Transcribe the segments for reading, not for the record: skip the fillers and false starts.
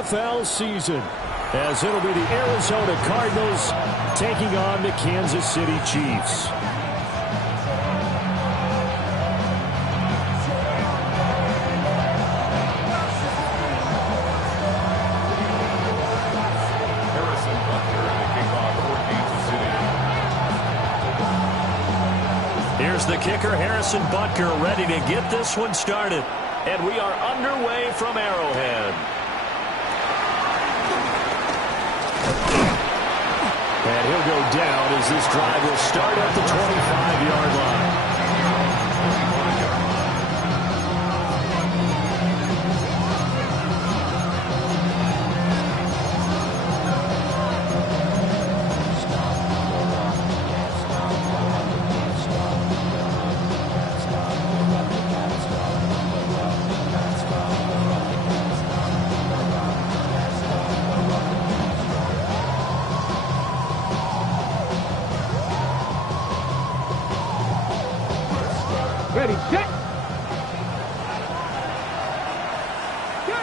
NFL season, as it'll be the Arizona Cardinals taking on the Kansas City Chiefs. Here's the kicker, Harrison Butker, ready to get this one started. And we are underway from Arrowhead. And he'll go down as this drive will start at the 25-yard line. Ready, set. Go!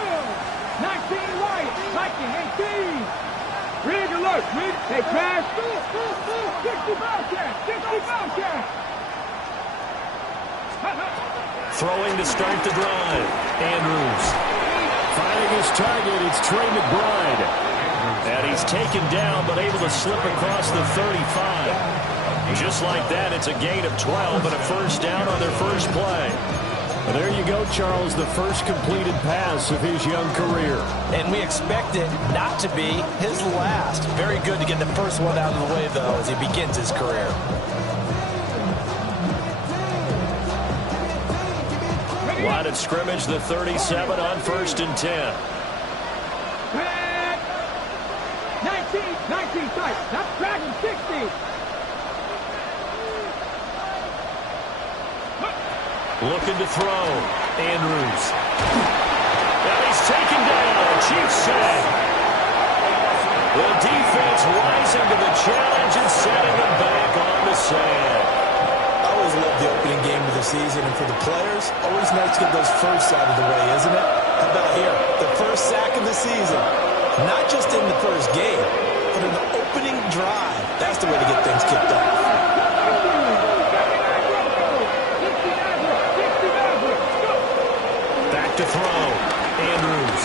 19 right, Viking 18. Rig alert, Rig. Hey, crash. 60 Bobcat, 60 Bobcat. Throwing to start the drive. Andrews. Finding his target, it's Trey McBride. And he's taken down, but able to slip across the 35. Just like that, it's a gain of 12 and a first down on their first play. Well, there you go, Charles, the first completed pass of his young career. And we expect it not to be his last. Very good to get the first one out of the way, though, as he begins his career. Line of scrimmage, the 37 on 1st and 10. 19 sight, not dragging 60. Looking to throw. Andrews. And he's taken down. Chiefs sack. The defense rising to the challenge and setting them back on the sand. I always love the opening game of the season, and for the players, always nice to get those firsts out of the way, isn't it? How about here? The first sack of the season. Not just in the first game, but in the opening drive. That's the way to get things kicked off. To throw. Andrews.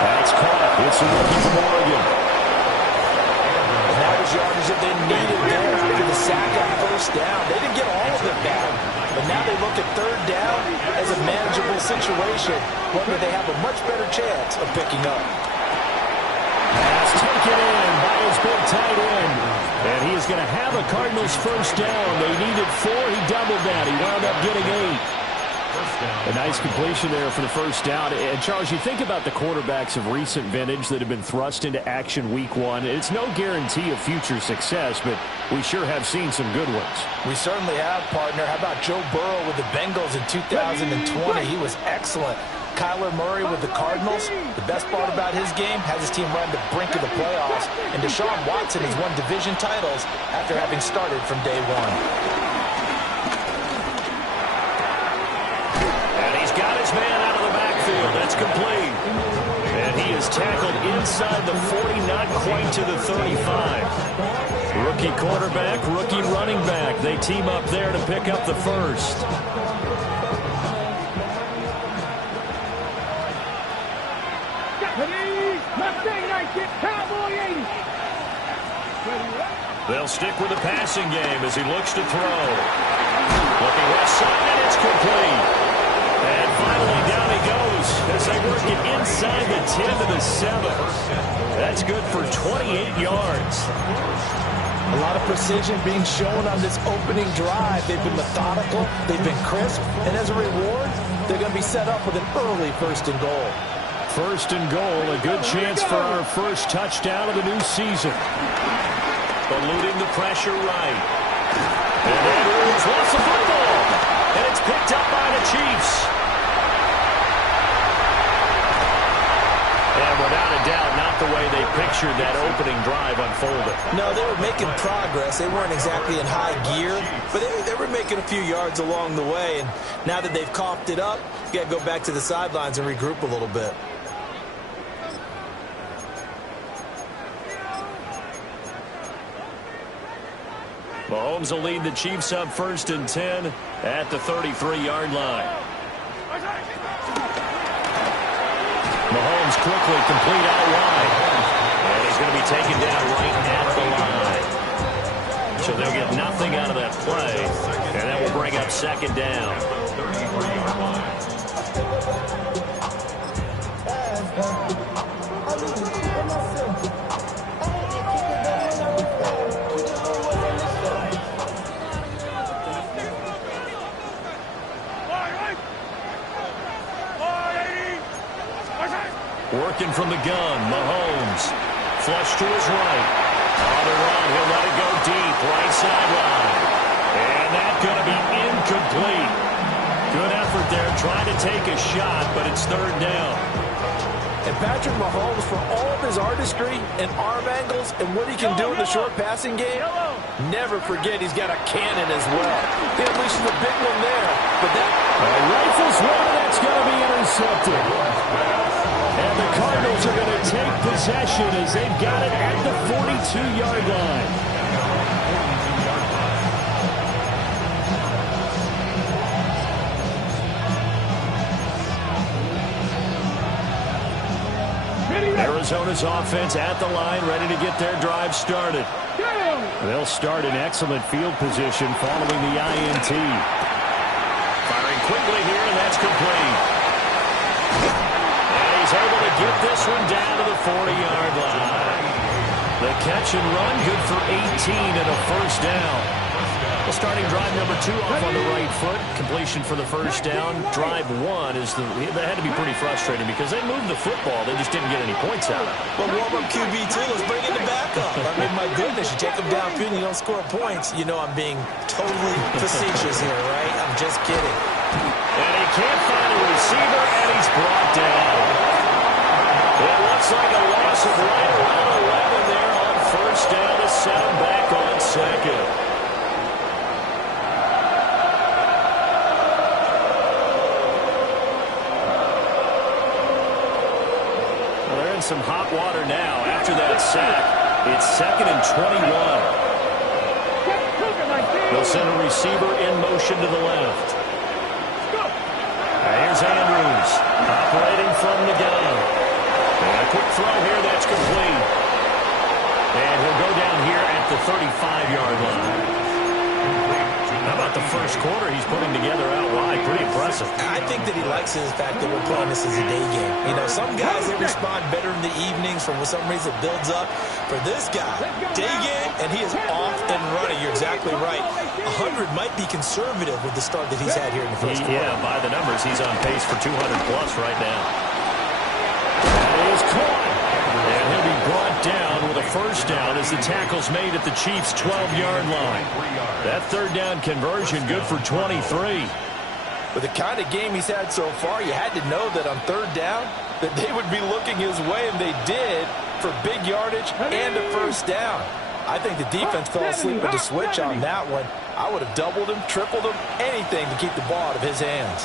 That's caught. It's a rookie from Oregon. And that was yardage that they needed there after the sack on first down. They didn't get all of it back. But now they look at third down as a manageable situation, one where they have a much better chance of picking up. Pass taken in by his big tight end. And he is going to have a Cardinals first down. They needed 4. He doubled that. He wound up getting 8. A nice completion there for the first down. And, Charles, you think about the quarterbacks of recent vintage that have been thrust into action week 1. It's no guarantee of future success, but we sure have seen some good ones. We certainly have, partner. How about Joe Burrow with the Bengals in 2020? He was excellent. Kyler Murray with the Cardinals. The best part about his game has his team run the brink of the playoffs. And Deshaun Watson has won division titles after having started from day 1. Man out of the backfield. That's complete. And he is tackled inside the 40, not quite to the 35. Rookie quarterback, rookie running back. They team up there to pick up the first. They'll stick with the passing game as he looks to throw. Looking left side, and it's complete. And finally, down he goes as they work it inside the 10 to the 7. That's good for 28 yards. A lot of precision being shown on this opening drive. They've been methodical, they've been crisp, and as a reward, they're going to be set up with an early 1st and goal. 1st and goal, a good chance for our first touchdown of the new season. Eluding the pressure right. And Andrews lost the football. And it's picked up by the Chiefs. And without a doubt, not the way they pictured that opening drive unfolded. No, they were making progress. They weren't exactly in high gear, but they were making a few yards along the way. And now that they've coughed it up, you got to go back to the sidelines and regroup a little bit. Mahomes will lead the Chiefs up 1st and 10 at the 33-yard line. Mahomes quickly complete out wide. And he's going to be taken down right at the line. So they'll get nothing out of that play. And that will bring up 2nd down. Working from the gun, Mahomes. Flush to his right. On the run, he'll let it go deep, right sideline. And that's going to be incomplete. Good effort there, trying to take a shot, but it's 3rd down. And Patrick Mahomes, for all of his artistry and arm angles and what he can do in the short passing game, never forget he's got a cannon as well. He unleashes a big one there, but that rifles one, that's going to be intercepted. And the Cardinals are going to take possession as they've got it at the 42-yard line. Arizona's offense at the line, ready to get their drive started. They'll start in excellent field position following the INT. Firing quickly here, and that's complete. And he's able to get this one down to the 40-yard line. The catch and run, good for 18 and a 1st down. Well, starting drive number 2 off on the right foot. Completion for the 1st down. Drive 1 is that had to be pretty frustrating because they moved the football. They just didn't get any points out of it. Well, warm-up QB too. Let's bring in the backup. I mean, my goodness, you take them downfield and you don't score points. You know I'm being totally facetious here, right? I'm just kidding. And he can't find a receiver, and he's brought down. It looks like a loss of right around 11 there on 1st down to set him back on 2nd. Some hot water now after that sack. It's 2nd and 21. They'll send a receiver in motion to the left. Here's Andrews operating from the gun. And a quick throw here, that's complete. And he'll go down here at the 35-yard line. How about the first quarter he's putting together out wide? Pretty impressive. I think that he likes the fact that we're playing this as a day game. You know, some guys, they respond better in the evenings. For some reason, it builds up. For this guy, day game, and he is off and running. You're exactly right. 100 might be conservative with the start that he's had here in the first quarter. Yeah, by the numbers, he's on pace for 200-plus right now. That is caught. And he'll be brought down with a 1st down as the tackle's made at the Chiefs' 12-yard line. That 3rd down conversion good for 23. With the kind of game he's had so far, you had to know that on 3rd down that they would be looking his way, and they did, for big yardage and a 1st down. I think the defense fell asleep with the switch on that one. I would have doubled him, tripled him, anything to keep the ball out of his hands.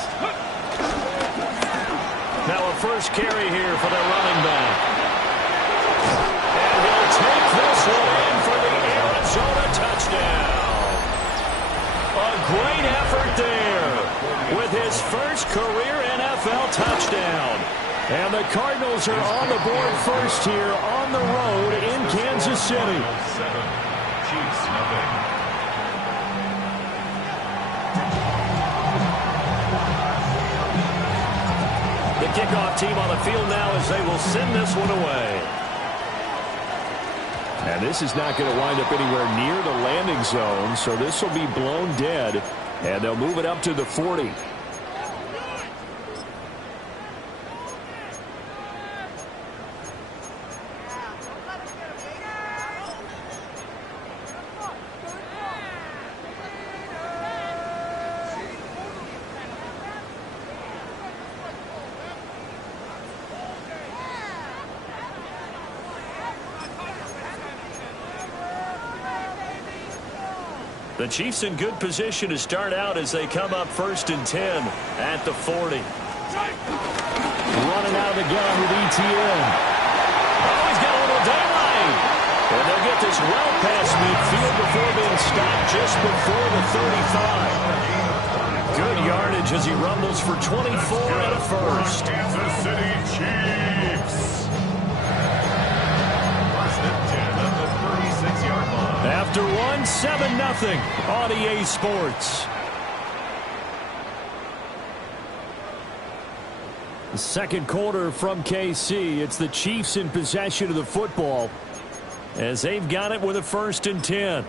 Now a first carry here for their running back. And he'll take this one in for the Arizona touchdown. A great effort there with his first career NFL touchdown. And the Cardinals are on the board first here on the road in Kansas City. The kickoff team on the field now as they will send this one away. And this is not going to wind up anywhere near the landing zone, so this will be blown dead, and they'll move it up to the 40. The Chiefs in good position to start out as they come up 1st and 10 at the 40. Running out of the gun with ETN. Oh, he's got a little daylight. And they'll get this well past midfield before being stop just before the 35. Good yardage as he rumbles for 24 and a first. Kansas City Chiefs. First and 10 at the 36-yard line. After one, 7-0 on EA Sports. The second quarter from KC. It's the Chiefs in possession of the football as they've got it with a 1st and 10.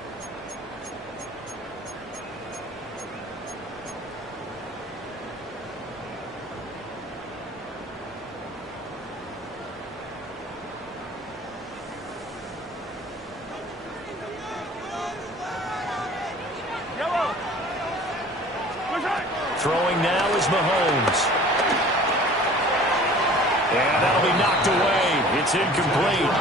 Throwing now is Mahomes. And that'll be knocked away. It's incomplete.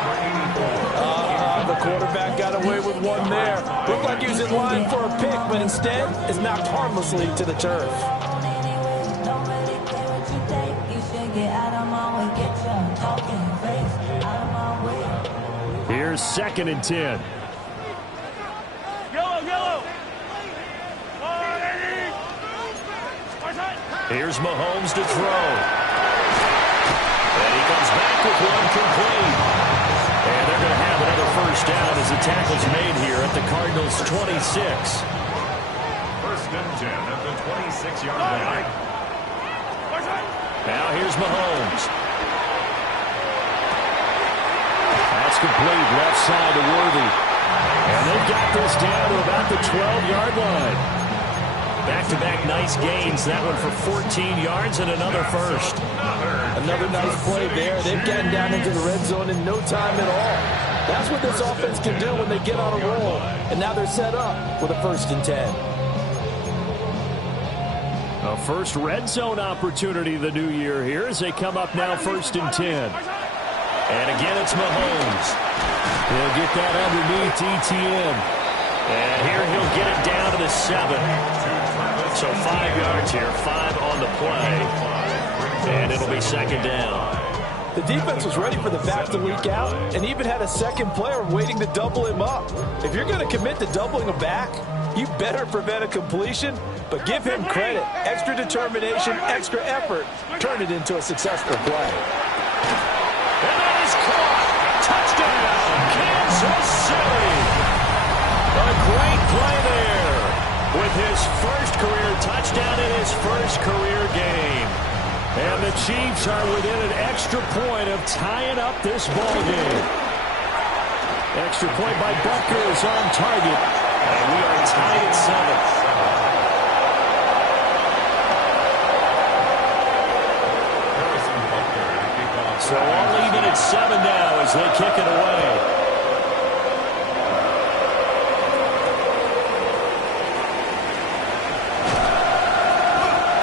The quarterback got away with one there. Looked like he was in line for a pick, but instead is knocked harmlessly to the turf. Here's 2nd and 10. Here's Mahomes to throw. And he comes back with one complete. And they're going to have another 1st down as the tackle's made here at the Cardinals' 26. 1st and 10 at the 26-yard line. Now here's Mahomes. That's complete, left side to Worthy. And they've got this down to about the 12-yard line. Back-to-back nice gains. That one for 14 yards and another 1st. Another nice play there. They've gotten down into the red zone in no time at all. That's what this offense can do when they get on a roll. And now they're set up with a 1st and 10. A first red zone opportunity the new year here as they come up now 1st and 10. And again, it's Mahomes. He'll get that underneath ETN. And here he'll get it down to the 7. So 5 yards here, 5 on the play. And it'll be 2nd down. The defense was ready for the back to leak out and even had a second player waiting to double him up. If you're going to commit to doubling a back, you better prevent a completion, but give him credit. Extra determination, extra effort. Turn it into a successful play. And that is caught. Touchdown, Kansas City. A great play there with his first career touchdown in his first career game. And the Chiefs are within an extra point of tying up this ball game. Extra point by Butker is on target. And we are tied at 7. So all even at 7 now as they kick it away.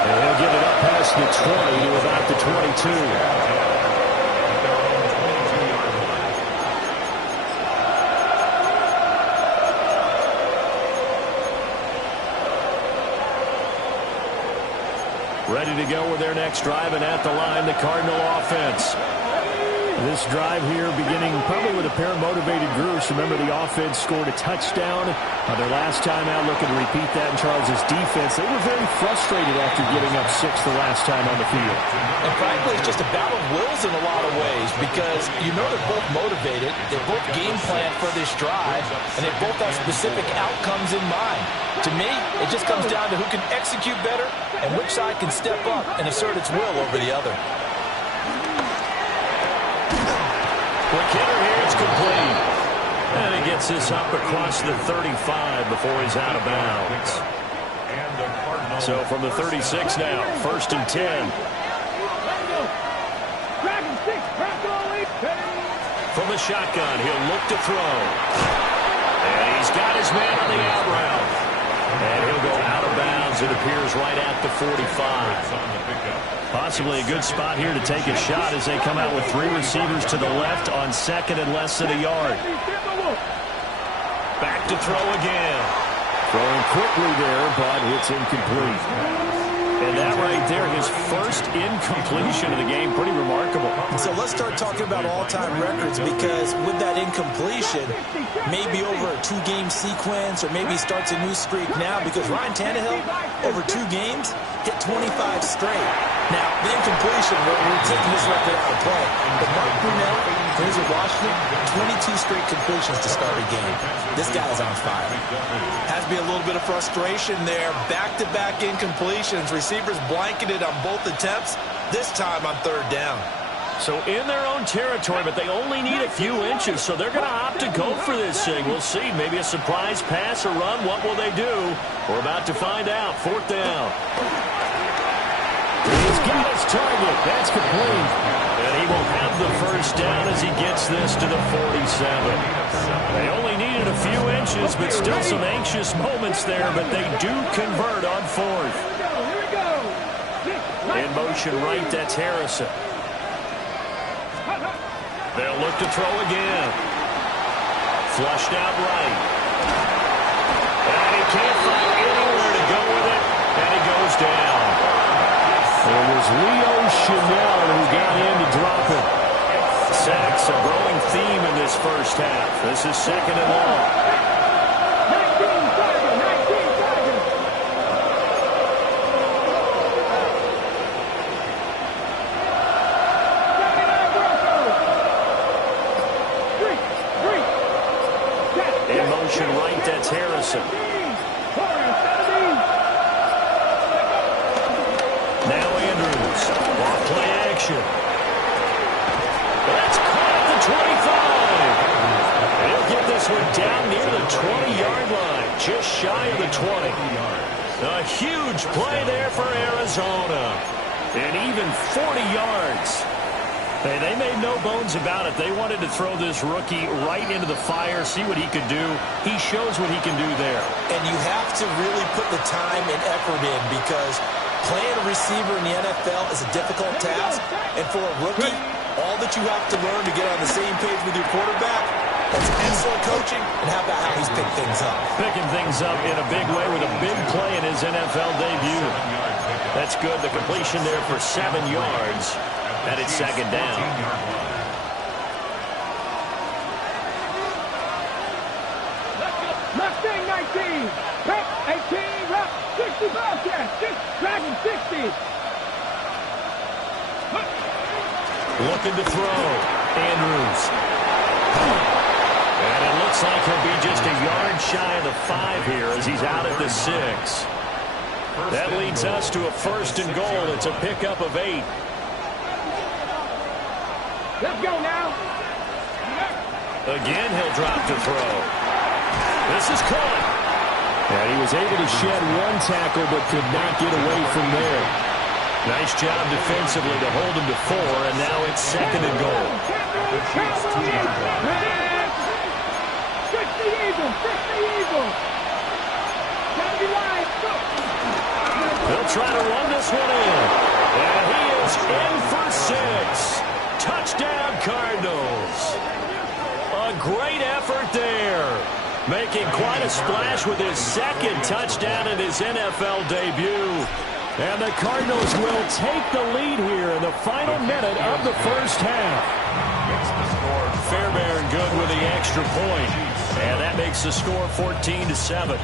He'll get it up past the 20 to about the 22. Ready to go with their next drive, and at the line, the Cardinal offense. This drive here beginning probably with a pair of motivated groups. Remember, the offense scored a touchdown on their last time out. Looking to repeat that in Charles' defense. They were very frustrated after giving up 6 the last time on the field. And frankly, it's just a battle of wills in a lot of ways because you know they're both motivated. They're both game planned for this drive, and they both have specific outcomes in mind. To me, it just comes down to who can execute better and which side can step up and assert its will over the other. Quick hitter here, it's complete. And he gets this up across the 35 before he's out of bounds. So from the 36 now, 1st and 10. From the shotgun, he'll look to throw. And he's got his man on the out route. And he'll go out of bounds, it appears, right at the 45. Possibly a good spot here to take a shot as they come out with 3 receivers to the left on 2nd and less than a yard. Back to throw again. Throwing quickly there, but it's incomplete. And that right there, his first incompletion of the game, pretty remarkable. So let's start talking about all-time records, because with that incompletion, maybe over a 2-game sequence, or maybe he starts a new streak now, because Ryan Tannehill, over 2 games, hit 25 straight. Now, the incompletion, we're taking this record out of play. But Mark Brunell, when he was at Washington, 22 straight completions to start a game. This guy is on fire. Has to be a little bit of frustration there. Back-to-back incompletions. Receivers blanketed on both attempts, this time on 3rd down. So in their own territory, but they only need a few inches, so they're going to opt to go for this thing. We'll see. Maybe a surprise pass or run. What will they do? We're about to find out. 4th down. He's got his target. That's complete. And he will have the first down as he gets this to the 47. They only needed a few inches, but still some anxious moments there, but they do convert on 4th. In motion right, that's Harrison. They'll look to throw again. Flushed out right. And he can't find anywhere to go with it, and he goes down. It was Leo Chanel who got in to drop it. Sacks, a growing theme in this first half. This is 2nd and long. In motion right, that's Harrison. Now Andrews, off play action. That's caught at the 25. And he'll get this one down near the 20-yard line, just shy of the 20. A huge play there for Arizona. And even 40 yards. Hey, they made no bones about it. They wanted to throw this rookie right into the fire, see what he could do. He shows what he can do there. And you have to really put the time and effort in, because playing a receiver in the NFL is a difficult task. And for a rookie, all that you have to learn to get on the same page with your quarterback, that's excellent coaching. And how about how he's picked things up? Picking things up in a big way with a big play in his NFL debut. That's good. The completion there for 7 yards. And it's 2nd down. Mustang 19, Rep 18, Rep 60 Bobcat, Dragon 60. Looking to throw. Andrews. And it looks like he'll be just a yard shy of the 5 here as he's out at the 6. That leads us to a 1st and goal. It's a pickup of 8. Let's go now. Again, he'll drop to throw. This is caught. And he was able to shed 1 tackle, but could not get away from there. Nice job defensively to hold him to 4, and now it's 2nd and goal. 60 Eagles, 60 Eagles. Gotta be live. Go. He'll try to run this one in. And he is in for 6. Touchdown, Cardinals. A great effort there. Making quite a splash with his 2nd touchdown in his NFL debut. And the Cardinals will take the lead here in the final minute of the first half. Fairbairn good with the extra point. And that makes the score 14-7.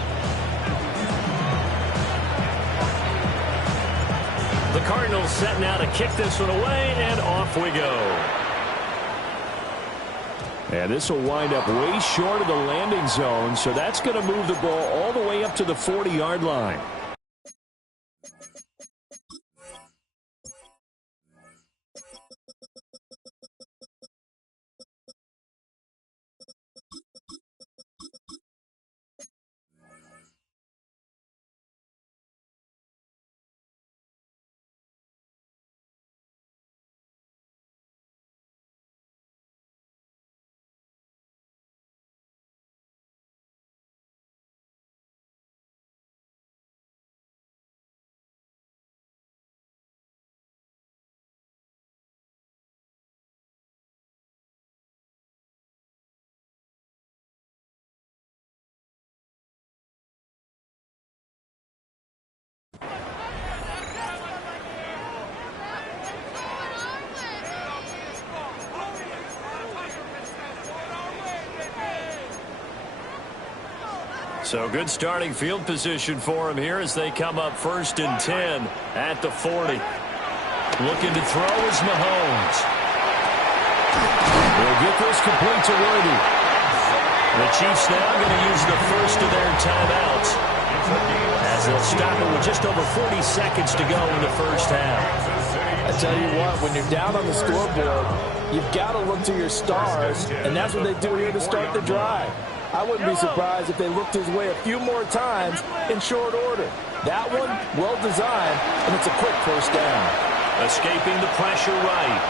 The Cardinals set now to kick this one away, and off we go. And this will wind up way short of the landing zone, so that's going to move the ball all the way up to the 40-yard line. So good starting field position for him here as they come up 1st and 10 at the 40. Looking to throw is Mahomes. They'll get this complete to Worthy. The Chiefs now going to use the first of their timeouts as they'll stop it with just over 40 seconds to go in the first half. I tell you what, when you're down on the scoreboard, you've got to look to your stars, and that's what they do here to start the drive. I wouldn't be surprised if they looked his way a few more times in short order. That one, well designed, and it's a quick first down. Escaping the pressure right.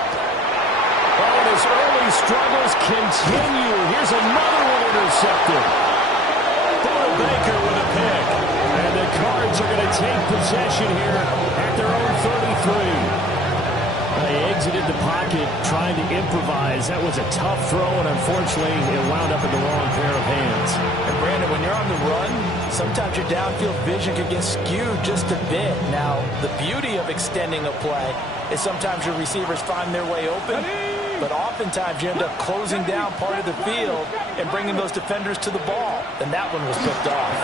Oh, and his early struggles continue. Here's another one intercepted. Buda Baker with a pick. And the Cards are going to take possession here at their own 33. They exited the pocket trying to improvise. That was a tough throw, and unfortunately, it wound up in the wrong pair of hands. And Brandon, when you're on the run, sometimes your downfield vision can get skewed just a bit. Now, the beauty of extending a play is sometimes your receivers find their way open, but oftentimes you end up closing down part of the field and bringing those defenders to the ball. And that one was picked off.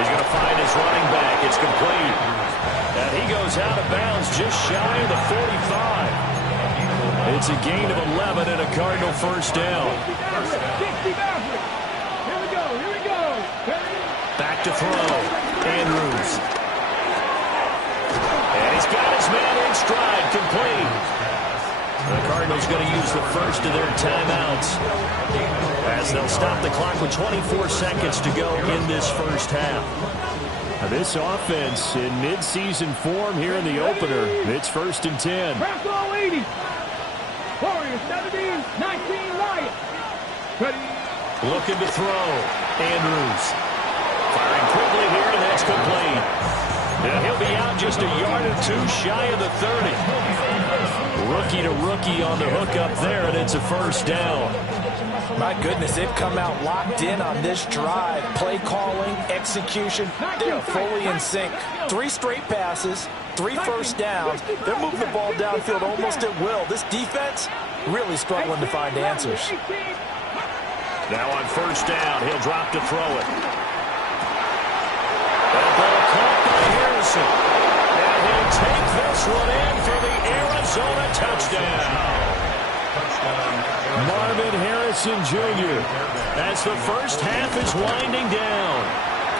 He's going to find his running back. It's complete. And he goes out of bounds just shy of the 45. It's a gain of 11 and a Cardinal first down. Here we go. Back to throw. Andrews. And he's got his man in stride. Complete. The Cardinals going to use the first of their timeouts as they'll stop the clock with 24 seconds to go in this first half. Now this offense in mid-season form here in the opener. It's 1st and 10. Press all 80. Warriors 17, 19 Wyatt. Ready. Looking to throw. Andrews. Firing quickly here, and that's complete. And he'll be out just a yard or two shy of the 30. Rookie to rookie on the hook up there, and it's a first down. My goodness, they've come out locked in on this drive. Play calling, execution, they are fully in sync. 3 straight passes, 3 first downs. They're moving the ball downfield almost at will. This defense really struggling to find answers. Now on first down, he'll drop to throw it. That ball caught by Harrison. And he'll take this one in for the Arizona touchdown. Marvin Harrison Jr. as the first half is winding down.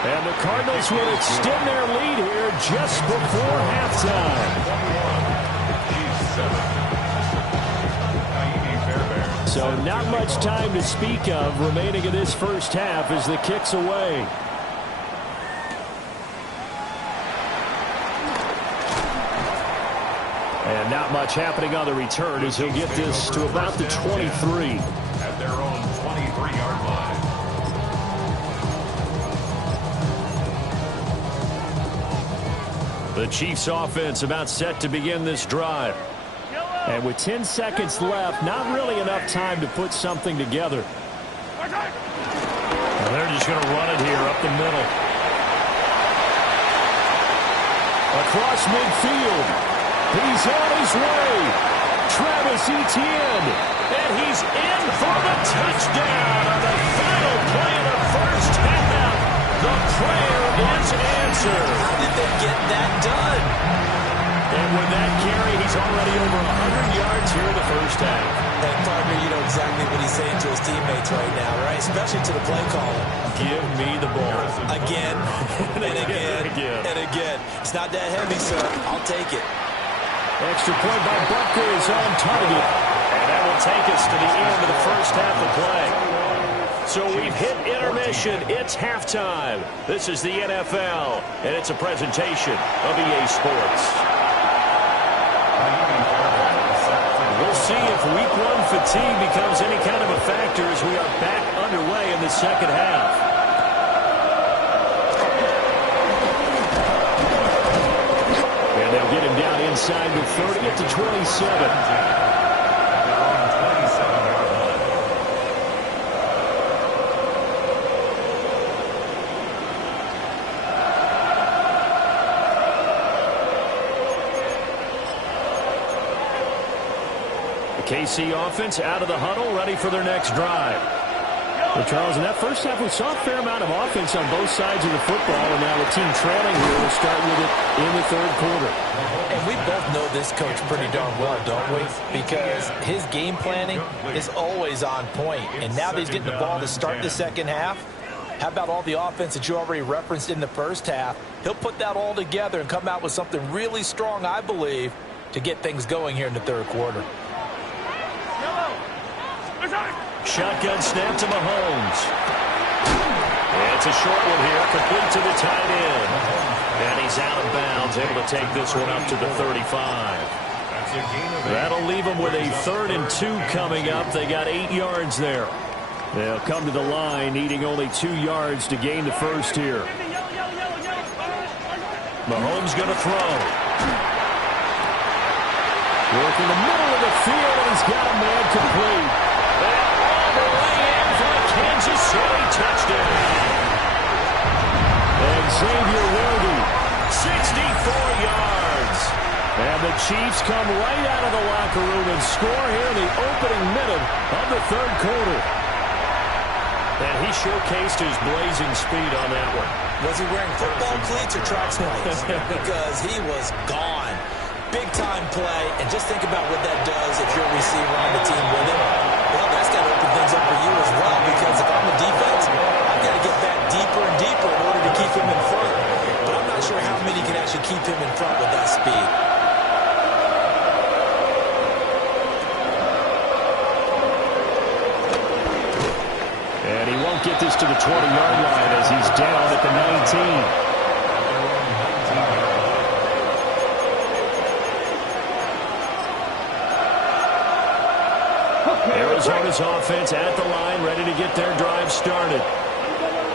And the Cardinals will extend their lead here just before halftime. So not much time to speak of remaining in this first half as the kick's away. And not much happening on the return as he'll get this to about the 23. At their own 23-yard line. The Chiefs offense about set to begin this drive. And with 10 seconds left, not really enough time to put something together. And they're just going to run it here up the middle. Across midfield. He's on his way. Travis Etienne. And he's in for the touchdown on the final play of the first half. The prayer is answered. How did they get that done? And with that carry, he's already over 100 yards here in the first half. And partner, you know exactly what he's saying to his teammates right now, right? Especially to the play caller. Give me the ball. Again, and again, and again. It's not that heavy, sir. I'll take it. Extra point by Butker is on target. And that will take us to the end of the first half of play. So we've hit intermission. It's halftime. This is the NFL, and it's a presentation of EA Sports. We'll see if Week 1 fatigue becomes any kind of a factor as we are back underway in the second half. And they'll get him down inside the 30 at the 27. KC offense out of the huddle, ready for their next drive. Well, Charles, in that first half, we saw a fair amount of offense on both sides of the football, and now the team trailing here will start with it in the third quarter. And we both know this coach pretty darn well, don't we? Because his game planning is always on point. And now that he's getting the ball to start the second half, how about all the offense that you already referenced in the first half? He'll put that all together and come out with something really strong, I believe, to get things going here in the third quarter. Shotgun snap to Mahomes. It's a short one here, complete to the tight end. And he's out of bounds, able to take this one up to the 35. That'll leave them with a 3rd and 2 coming up. They got 8 yards there. They'll come to the line, needing only 2 yards to gain the first here. Mahomes going to throw. Work in the middle of the field, and he's got a man complete. All the way in for a Kansas City touchdown. And Xavier Worthy, 64 yards. And the Chiefs come right out of the locker room and score here in the opening minute of the third quarter. And he showcased his blazing speed on that one. Was he wearing football cleats or track sneakers? Because he was gone. Big-time play, and just think about what that does if you're a receiver on the team with him. Well, that's got to open things up for you as well, because if I'm a defense, I've got to get back deeper and deeper in order to keep him in front. But I'm not sure how many can actually keep him in front with that speed. And he won't get this to the 20-yard line as he's down at the 19. Arizona's offense at the line, ready to get their drive started.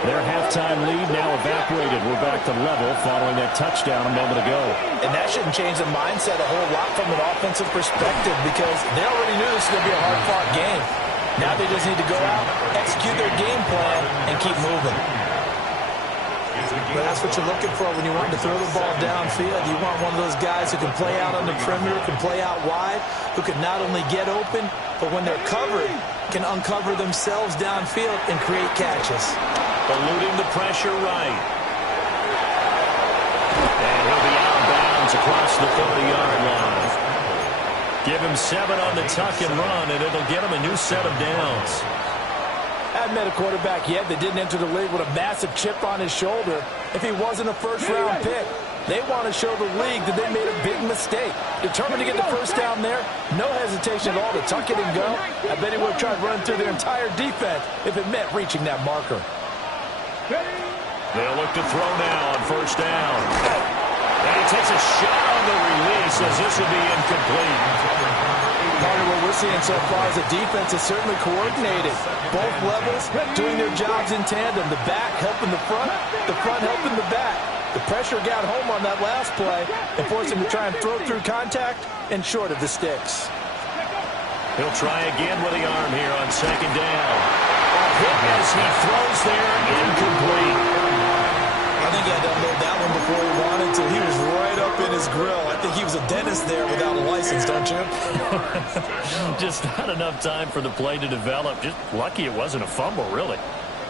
Their halftime lead now evaporated. We're back to level following that touchdown a moment ago. And that shouldn't change the mindset a whole lot from an offensive perspective, because they already knew this was going to be a hard-fought game. Now they just need to go out, execute their game plan, and keep moving. But that's what you're looking for when you want to throw the ball downfield. You want one of those guys who can play out on the perimeter, can play out wide, who can not only get open, but when they're covered, can uncover themselves downfield and create catches. Eluding the pressure right. And he'll be out of bounds across the 30-yard line. Give him 7 on the tuck and run, and it'll get him a new set of downs. I haven't met a quarterback yet that didn't enter the league with a massive chip on his shoulder if he wasn't a first-round pick. They want to show the league that they made a big mistake. Determined to get the first down there, no hesitation at all to tuck it and go. I bet he would have tried running through their entire defense if it meant reaching that marker. They'll look to throw now on first down. And he takes a shot on the release as this will be incomplete. Part of what we're seeing so far is the defense is certainly coordinated. Both levels doing their jobs in tandem. The back helping the front helping the back. The pressure got home on that last play and forced him to try and throw through contact and short of the sticks. He'll try again with the arm here on second down. Hit as he throws there, incomplete. I think he had to unload that one before he wanted to. He was right up in his grill. I think he was a dentist there without a license, don't you? Just not enough time for the play to develop. Just lucky it wasn't a fumble, really.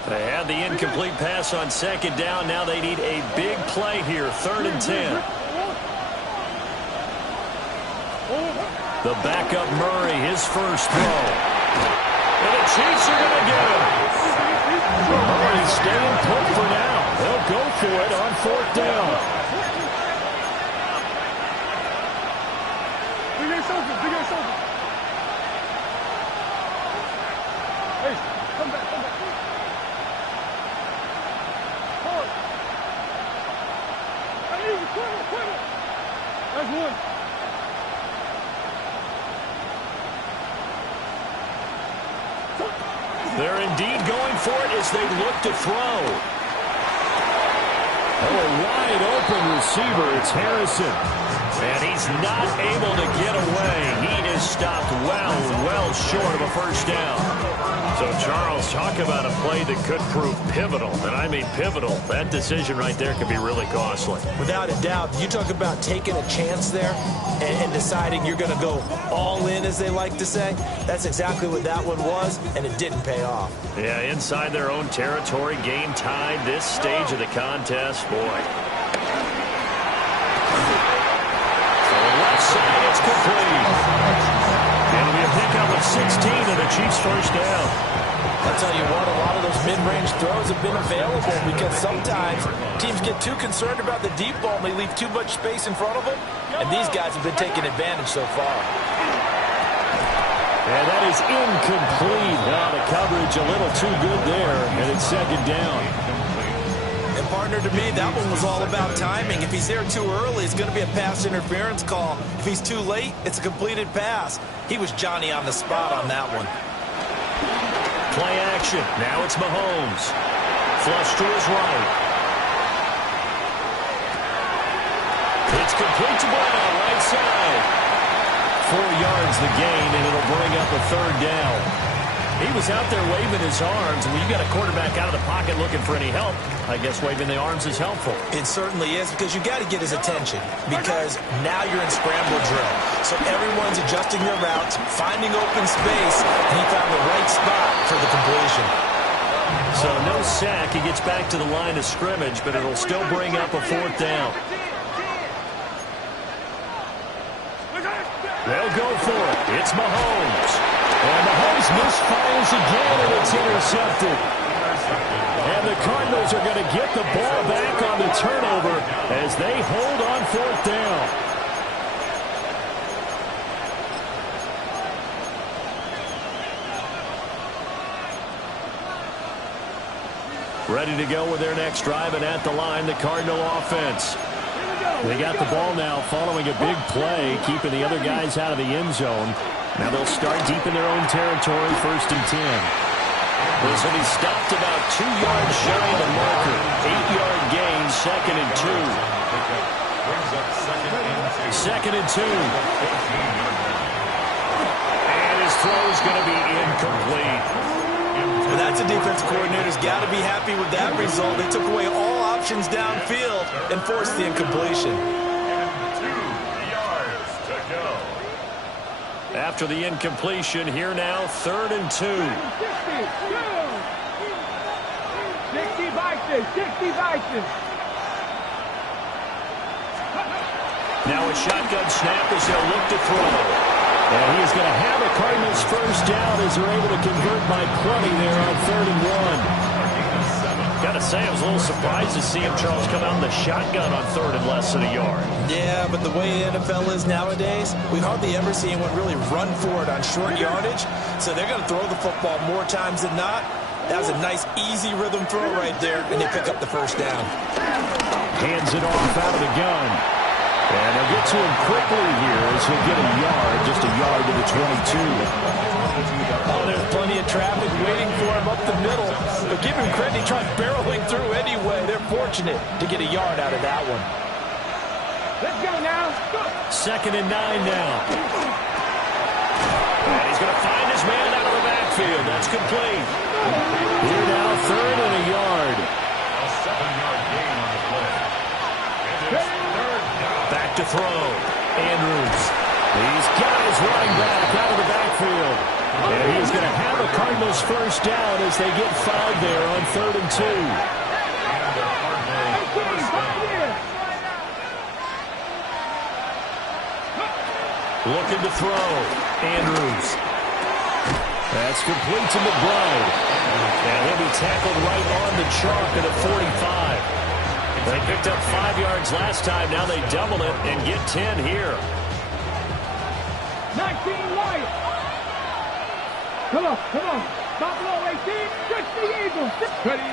They had the incomplete pass on second down. Now they need a big play here, 3rd and 10. The backup Murray, his first throw. And the Chiefs are going to get him. Murray staying put for now. They'll go for it on 4th down. Hey, come back. That's one. They're indeed going for it as they look to throw. Oh, a wide open receiver. It's Harrison. And he's not able to get away. He is stopped well falls short of a first down. So, Charles, talk about a play that could prove pivotal, and I mean pivotal. That decision right there could be really costly. Without a doubt, you talk about taking a chance there and deciding you're going to go all in, as they like to say. That's exactly what that one was, and it didn't pay off. Yeah, inside their own territory, game tied, this stage of the contest, boy. Left side, it's complete. It'll be a pickup of 16 and the Chiefs first down. I'll tell you what, a lot of those mid-range throws have been available because sometimes teams get too concerned about the deep ball and they leave too much space in front of them, and these guys have been taking advantage so far. And that is incomplete. Well, the coverage a little too good there, and it's second down. And partner, to me, that one was all about timing. If he's there too early, it's going to be a pass interference call. If he's too late, it's a completed pass. He was Johnny on the spot on that one. Play action. Now it's Mahomes. Flush to his right. It's complete to Brown, right side. 4 yards the gain, and it'll bring up a third down. He was out there waving his arms. When you got a quarterback out of the pocket looking for any help, I guess waving the arms is helpful. It certainly is, because you got to get his attention, because now you're in scramble drill. So everyone's adjusting their routes, finding open space, and he found the right spot for the completion. So no sack. He gets back to the line of scrimmage, but it'll still bring up a fourth down. They'll go for it. It's Mahomes. And Mahomes misfires again, and it's intercepted. And the Cardinals are going to get the ball back on the turnover as they hold on fourth down. Ready to go with their next drive, and at the line, the Cardinal offense. They got the ball now following a big play, keeping the other guys out of the end zone. Now they'll start deep in their own territory, 1st and 10. This will be stopped about 2 yards shy of the marker. 8-yard gain, 2nd and 2. 2nd and 2. And his throw is going to be incomplete. Well, that's a defense coordinator's got to be happy with that result. They took away all options downfield and forced the incompletion. 2 yards to go. After the incompletion, here now, 3rd and 2. 60 Vikings, 60 Vikings. Now a shotgun snap as they'll look to throw. And he's going to have a Cardinals first down as they're able to convert by 20 there on 3rd and 1. Got to say, I was a little surprised to see him, Charles, come out in the shotgun on 3rd and less than a yard. Yeah, but the way the NFL is nowadays, we hardly ever see anyone really run for it on short yardage. So they're going to throw the football more times than not. That was a nice, easy rhythm throw right there, and they pick up the first down. Hands it off out of the gun. And they'll get to him quickly here as he'll get a yard, just a yard to the 22. Oh, there's plenty of traffic waiting for him up the middle. But give him credit, he tried barreling through anyway. They're fortunate to get a yard out of that one. Let's go now. Go. 2nd and 9 now. And he's going to find his man out of the backfield. That's complete. Here now, 3rd and a yard. A 7-yard gain on the play. And it's 3rd down. Back to throw. Andrews. He's got his running back out of the backfield. And he's going to have a Cardinals first down as they get 5 there on 3rd and 2. And the Cardinals first down. Looking to throw. Andrews. That's complete to McBride. And he'll be tackled right on the chalk at a 45. They picked up 5 yards last time. Now they double it and get 10 here. 19 Wyatt. Come on. Buffalo 18, 60 Eagles. Ready.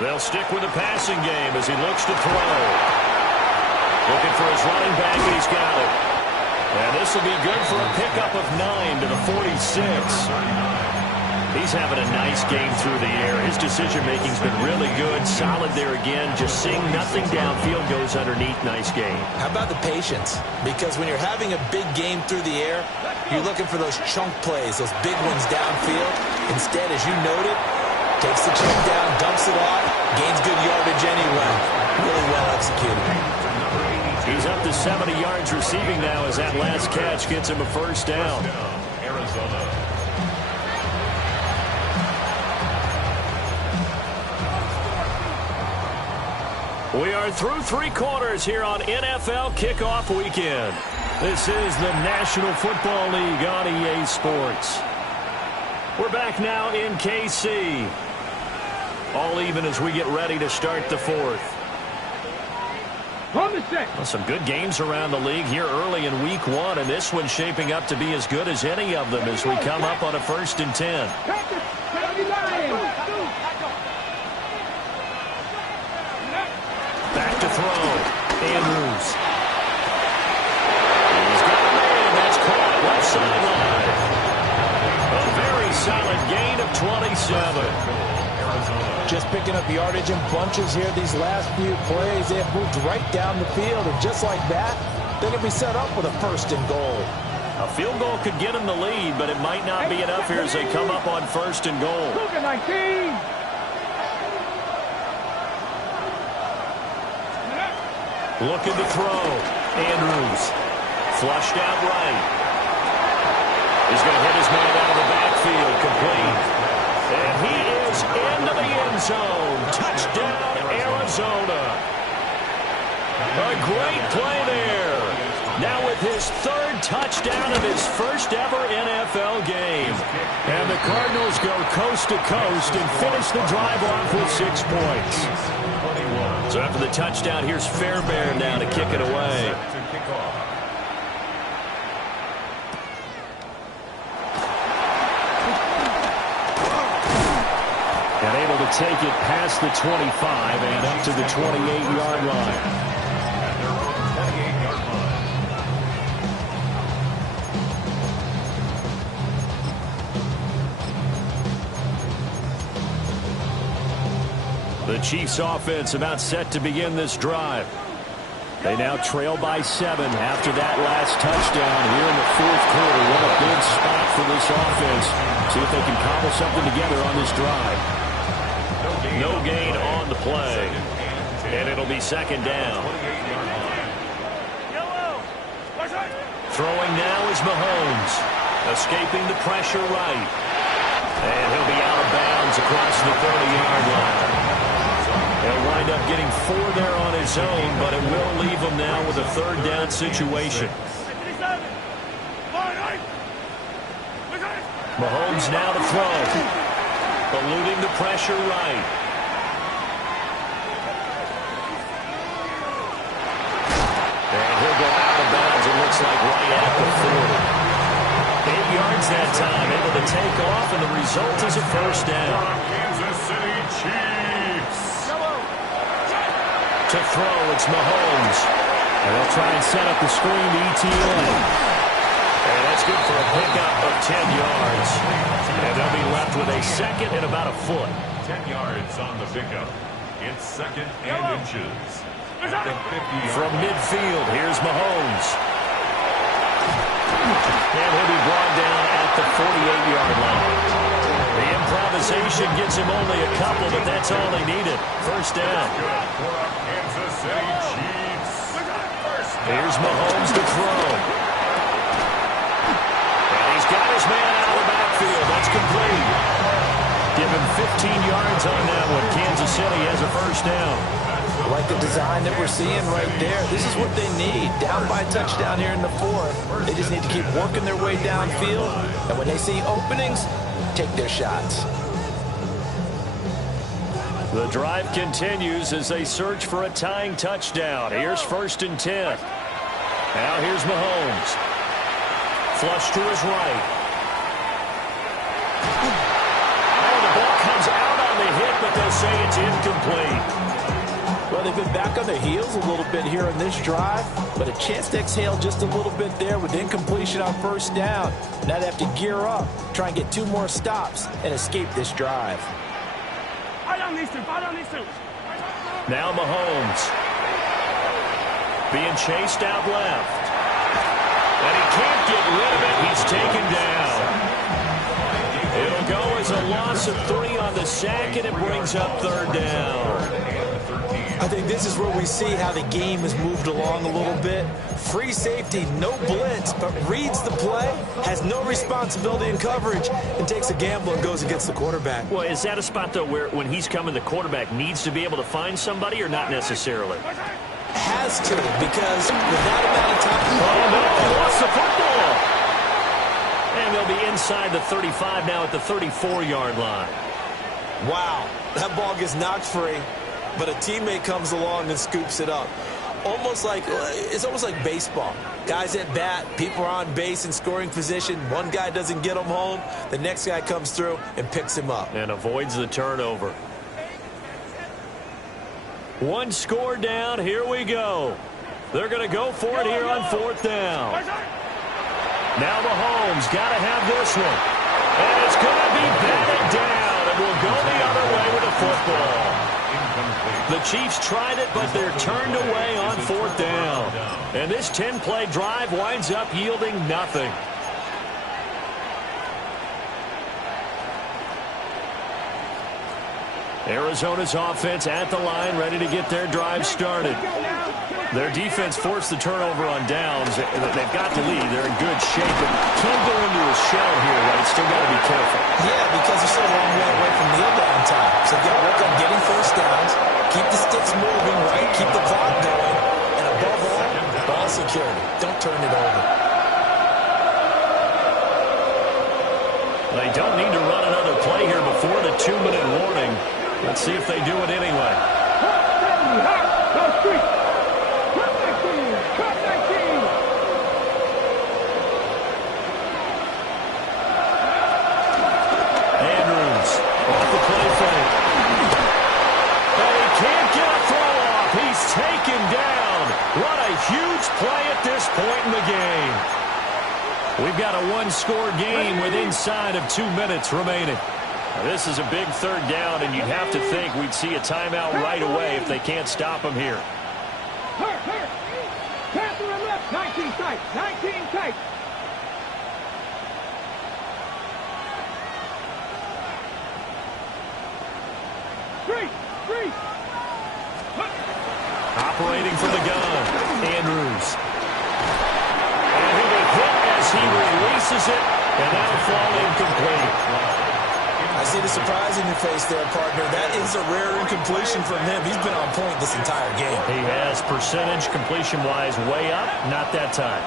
They'll stick with the passing game as he looks to throw. Looking for his running back, and he's got it. And this will be good for a pickup of 9 to the 46. He's having a nice game through the air. His decision-making's been really good. Solid there again. Just seeing nothing downfield goes underneath. Nice game. How about the patience? Because when you're having a big game through the air, you're looking for those chunk plays, those big ones downfield. Instead, as you noted, takes the check down, dumps it off, gains good yardage anyway. Really well executed. He's up to 70 yards receiving now as that last catch gets him a first down. Arizona. We are through 3 quarters here on NFL Kickoff Weekend. This is the National Football League on EA Sports. We're back now in KC. All even as we get ready to start the 4th. Well, some good games around the league here early in week 1, and this one's shaping up to be as good as any of them as we come up on a 1st and 10. Back to throw. Andrews. He's got a man. That's caught left sideline. A very solid gain of 27. Just picking up yardage in bunches here these last few plays. They have moved right down the field, and just like that, they're going to be set up with a 1st and goal. A field goal could get them the lead, but it might not be enough here as they come up on 1st and goal. Looking to throw. Andrews. Flushed out right. He's going to hit his man out of the backfield. Complete. And he is into the end zone. Touchdown, Arizona. A great play there. Now with his 3rd touchdown of his 1st ever NFL game. And the Cardinals go coast to coast and finish the drive off with 6 points. So after the touchdown, here's Fairbairn now to kick it away. And able to take it past the 25 and up to the 28-yard line. The Chiefs offense about set to begin this drive. They now trail by 7 after that last touchdown here in the 4th quarter. What a big spot for this offense. See if they can cobble something together on this drive. No gain on the play. And it'll be 2nd down. Throwing now is Mahomes. Escaping the pressure right. And he'll be out of bounds across the 30-yard line. He'll wind up getting 4 there on his own, but it will leave him now with a 3rd down situation. Mahomes now to throw. Eluding the pressure right. And he'll go out of bounds, it looks like, right at the 40. 8 yards that time, able to take off, and the result is a 1st down. Kansas City Chiefs. To throw, it's Mahomes. And they'll try and set up the screen to ETN. And that's good for a pickup of 10 yards. And they'll be left with a 2nd and about a foot. 10 yards on the pickup. It's 2nd and inches. At the 50-yard From midfield, here's Mahomes. And he'll be brought down at the 48-yard line. The improvisation gets him only a couple, but that's all they needed. 1st down. Kansas City Chiefs. Here's Mahomes to throw. And he's got his man out of the backfield. That's complete. Give him 15 yards on that one. Kansas City has a 1st down. Like the design that we're seeing right there. This is what they need. Down by a touchdown here in the 4th. They just need to keep working their way downfield. And when they see openings, take their shots. The drive continues as they search for a tying touchdown. Here's 1st and 10. Now here's Mahomes. Flush to his right. Oh, the ball comes out on the hit, but they'll say it's incomplete. Well, they've been back on their heels a little bit here in this drive, but a chance to exhale just a little bit there with incompletion on first down. Now they have to gear up, try and get 2 more stops, and escape this drive. Now Mahomes. Being chased out left. And he can't get rid of it. He's taken down. It'll go as a loss of 3 on the sack, and it brings up 3rd down. I think this is where we see how the game has moved along a little bit. Free safety, no blitz, but reads the play, has no responsibility in coverage, and takes a gamble and goes against the quarterback. Well, is that a spot, though, where when he's coming, the quarterback needs to be able to find somebody or not necessarily? Has to, because with that amount of time... Oh, no, he lost the football. And they'll be inside the 35 now at the 34-yard line. Wow, that ball gets knocked free, but a teammate comes along and scoops it up. It's almost like baseball. Guys at bat, people are on base in scoring position. One guy doesn't get him home. The next guy comes through and picks him up. And avoids the turnover. 1 score down. Here we go. They're going to go for it here on 4th down. Now Mahomes got to have this one. And it's going to be batted down. And we'll go the other way with the football. The Chiefs tried it, but they're turned away on 4th down. And this 10-play drive winds up yielding nothing. Arizona's offense at the line, ready to get their drive started. Their defense forced the turnover on downs. They've got the lead. They're in good shape, but can't go into a shell here, right? Still got to be careful. Yeah, because they're still a long way away from kneel down time. So they've got to work on getting first downs, keep the sticks moving, right? Keep the clock going. And above all, ball security. Don't turn it over. They don't need to run another play here before the 2-minute warning. Let's see if they do it anyway. Andrews off the play fake. And he can't get a throw off. He's taken down. What a huge play at this point in the game. We've got a 1-score game with inside of 2 minutes remaining. Now, this is a big 3rd down, and you'd have to think we'd see a timeout right away if they can't stop him here. Pass to the left, 19 tight, 19 tight. Three. Operating from the gun, Andrews. And he'll be hit as he releases it, and that'll fall incomplete. I see the surprise in your face there, partner. That is a rare incompletion from him. He's been on point this entire game. He has percentage completion-wise way up. Not that time.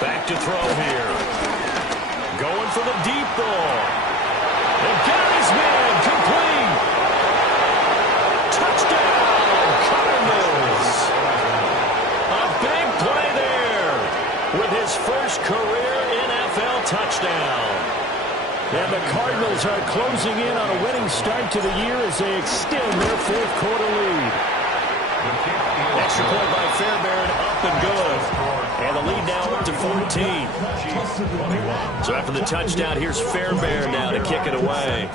Back to throw here. Going for the deep ball. And got his man complete. Touchdown, Cardinals. A big play there with his first career NFL touchdown. And the Cardinals are closing in on a winning start to the year as they extend their 4th quarter lead. Extra point by Fairbairn, up and good. And the lead now up to 14. So after the touchdown, here's Fairbairn now to kick it away.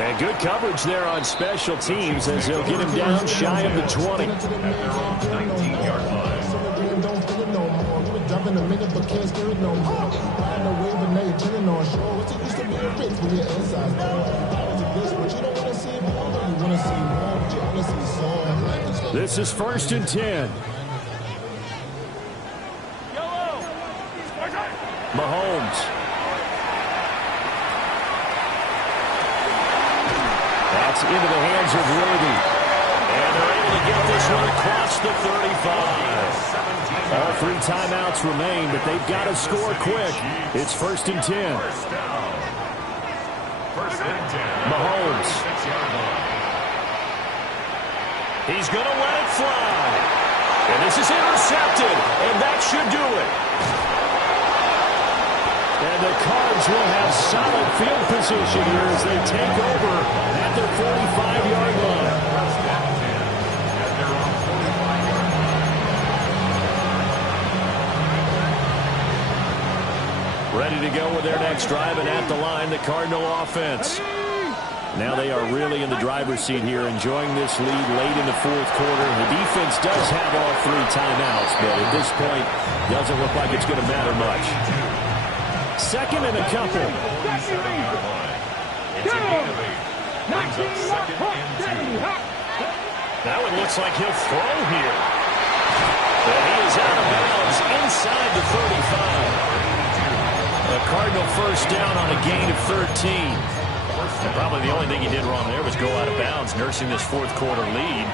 And good coverage there on special teams as they'll get him down shy of the 20. 19-yard line. This is 1st and 10. Mahomes. That's into the hands of Worthy. And they're able to get this one across the 35. Well, 3 timeouts remain, but they've got to score quick. It's 1st and 10. Mahomes. He's going to let it fly. And this is intercepted, and that should do it. And the Cards will have solid field position here as they take over at their 45-yard line. Ready to go with their next drive, and at the line, the Cardinal offense. Now they are really in the driver's seat here, enjoying this lead late in the 4th quarter. The defense does have all 3 timeouts, but at this point, doesn't look like it's going to matter much. 2nd and a couple. Now it looks like he'll throw here. And he is out of bounds inside the 35. A Cardinal first down on a gain of 13. And probably the only thing he did wrong there was go out of bounds, nursing this 4th quarter lead.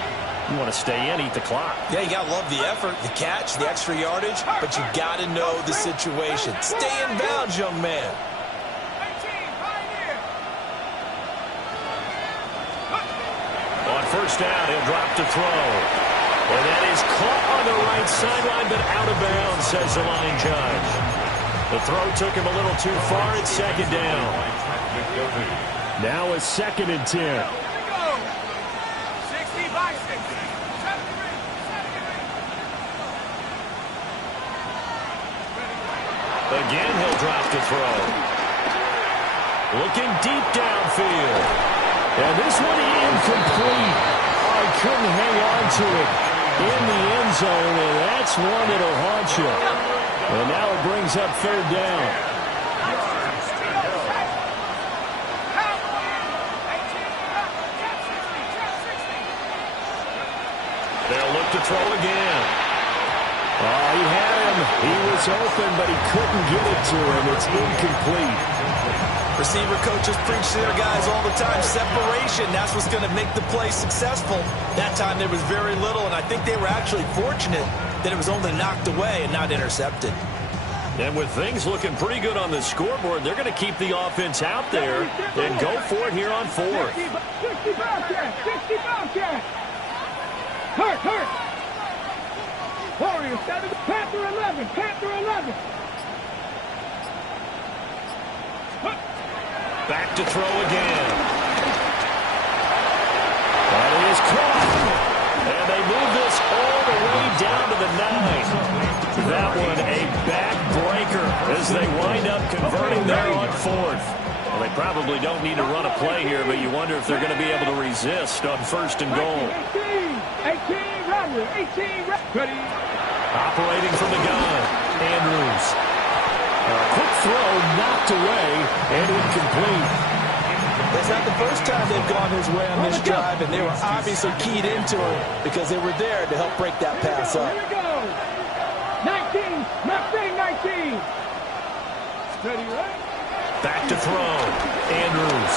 You want to stay in, eat the clock. Yeah, you got to love the effort, the catch, the extra yardage, but you got to know the situation. Stay in bounds, young man. On first down, he'll drop to throw. And that is caught on the right sideline, but out of bounds, says the line judge. The throw took him a little too far. It's 2nd down. Now a 2nd and 10. Again, he'll drop to throw. Looking deep downfield. And this one incomplete. I couldn't hang on to it in the end zone, and that's one that'll haunt you. And now it brings up 3rd down. They'll look to throw again. Oh, he had him. He was open, but he couldn't get it to him. It's incomplete. Receiver coaches preach to their guys all the time. Separation, that's what's going to make the play successful. That time there was very little, and I think they were actually fortunate that it was only knocked away and not intercepted. And with things looking pretty good on the scoreboard, they're going to keep the offense out there and go for it here on 4th. 60 Bobcat! 60 Bobcat! Hurt! Warriors 7, Panther 11, Panther 11. Back to throw again. And he is caught. And they move this all the way down to the 9. That one a backbreaker as they wind up converting there on 4th. Well, they probably don't need to run a play here, but you wonder if they're going to be able to resist on 1st and goal. 18, Robert, 18, ready. Operating from the gun, Andrews. A quick throw knocked away and incomplete. It's not the first time they've gone his way on this drive, and they were obviously keyed into it because they were there to help break that pass up. Here we go. 19, Mustang 19. Ready, right? Back to throw, Andrews.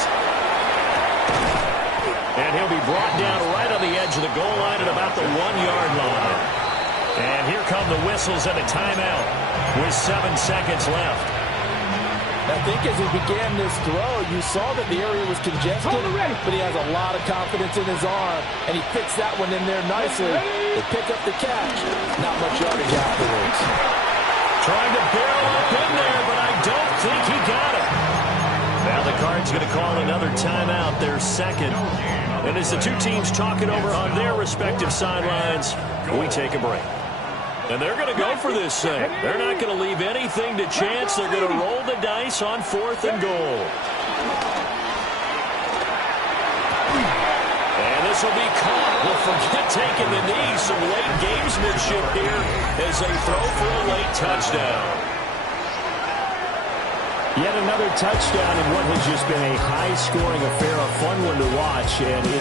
And he'll be brought down right on the edge of the goal line at about the 1-yard line. And here come the whistles and a timeout with 7 seconds left. I think as he began this throw, you saw that the area was congested, but he has a lot of confidence in his arm, and he fits that one in there nicely. They pick up the catch. Not much yardage afterwards. Trying to barrel up in there, but I don't think he got it. Now the Cards going to call another timeout, their 2nd. And as the two teams talk it over on their respective sidelines, we take a break. And they're going to go for this thing. They're not going to leave anything to chance. They're going to roll the dice on 4th and goal. And this will be caught. We'll forget taking the knee. Some late gamesmanship here as they throw for a late touchdown. Yet another touchdown in what has just been a high-scoring affair, a fun one to watch. And